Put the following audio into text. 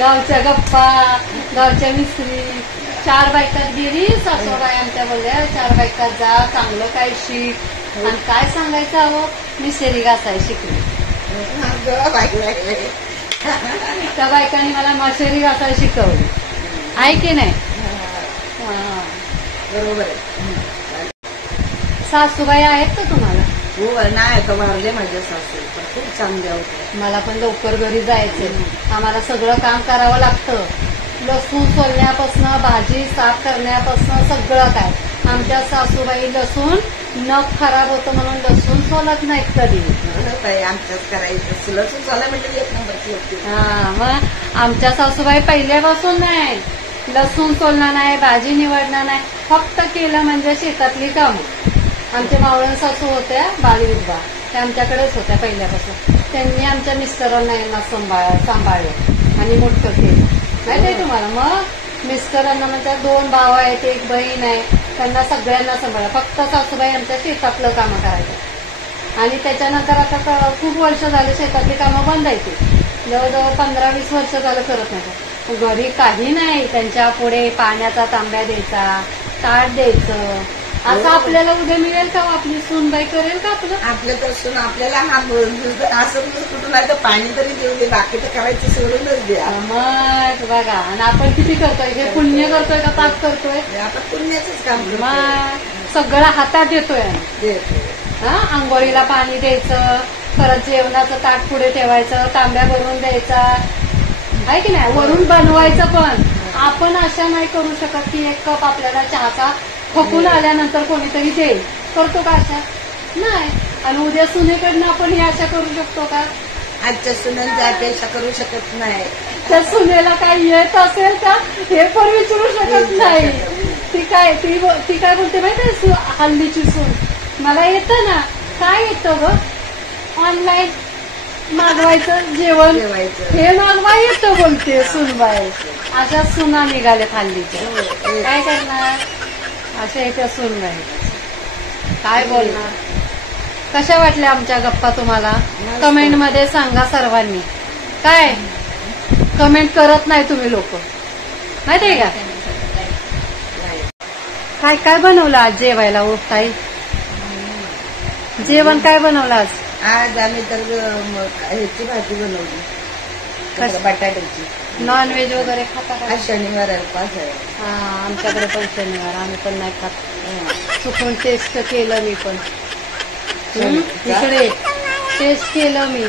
गावच्या गप्पा, गावच्या मिसरी. 4 बायकात गेली सासूबाई आमच्या बोलल्या 4 बायकात जा, चांगलं काय शिक. आणि काय सांगायचं हवं, मी शेरी घासाय शिकले. त्या बायकांनी मला माशेरी घासायला शिकवली, आहे की नाही. बरोबर आहे. सासूबाई आहेत का तुम्हाला? हो नाही, आता वारले माझ्या सासू, पण खूप चांगल्या होत्या. मला पण लवकर घरी जायचंय. आम्हाला सगळं काम करावं लागतं, लसूण सोलण्यापासून, भाजी साफ करण्यापासून सगळं काय. आमच्या सासूबाई लसूण नख खराब होतं म्हणून लसूण सोलत नाहीत कधी. आमच्याच करायचं, लसूण सोला म्हणजे 1 नंबरची होती. मग आमच्या सासूबाई पहिल्यापासून नाही, लसूण सोलणार नाही, भाजी निवडणार नाही, फक्त केलं म्हणजे शेतातली कामं. आमच्या मावळण सासू होत्या बाळी विधवा, त्या आमच्याकडेच होत्या पहिल्यापासून. त्यांनी आमच्या मिस्टरांना यांना सांभाळलं आणि मोठं केलं, माहिती आहे तुम्हाला. मग मिस्टरांना म्हणजे 2 भाव आहेत, 1 बहीण आहे, त्यांना सगळ्यांना सांभाळलं. फक्त सासूबाई आमच्या शेतातलं कामं करायचं. आणि त्याच्यानंतर आता खूप वर्ष झाले शेतातली कामं बंद आहेत, जवळजवळ 15-20 वर्ष झालं करत नाही. घरी काही नाही, त्यांच्या पुढे पाण्याचा तांब्या द्यायचा, ताट द्यायचं. असं आपल्याला उद्या मिळेल का? आपली सूनबाई करेल का आपलं तर सून आपल्याला असं कुठून नाही तर पाणी तरी देऊ दे, बाकी तर करायचं सोडूनच द्या. मग बघा, आणि आपण किती करतोय, हे पुण्य करतोय का पाप करतोय? आपण पुण्याचंच काम. मग सगळं हातात येतोय. आंघोळीला पाणी द्यायचं, परत जेवणाचं ताट पुढे ठेवायचं, तांब्या भरून द्यायचा, आहे की नाही. वरून बनवायचं पण आपण अशा नाही करू शकत की 1 कप आपल्याला चहाचा थकून आल्यानंतर कोणीतरी देईल, करतो का अशा? नाही. आणि उद्या सुनेकडनं आपण ही आशा करू शकतो का? आजच्या सुनेंची अपेक्षा करू शकत नाही. त्या सुनेला काय येत असेल का हे पण विचारू शकत नाही. ती काय बोलते माहिती, हल्लीची सून, मला येतं ना. काय येतं ग? ऑनलाईन मागवायचं जेवण, हे मागवा येतं बोलते सूनबाई. अशा सुना निघाले हल्लीच्या, काय करणार? अशा येत्या सूनबाई, काय बोलणार. कशा वाटल्या आमच्या गप्पा तुम्हाला? कमेंट मध्ये सांगा सर्वांनी. काय कमेंट करत नाही तुम्ही लोक, माहितीये का. काय काय बनवलं आज जेवायला हो ताई? जेवण काय बनवलं आज? आज आम्ही तर ह्याची भाजी बनवली, बटाट्याची. नॉनव्हेज वगैरे खाता का? शनिवार उपास आहे. आमच्याकडे पण शनिवार, आम्ही पण नाही खात. चुकून टेस्ट केलं मी पण, इकडे टेस्ट केलं मी.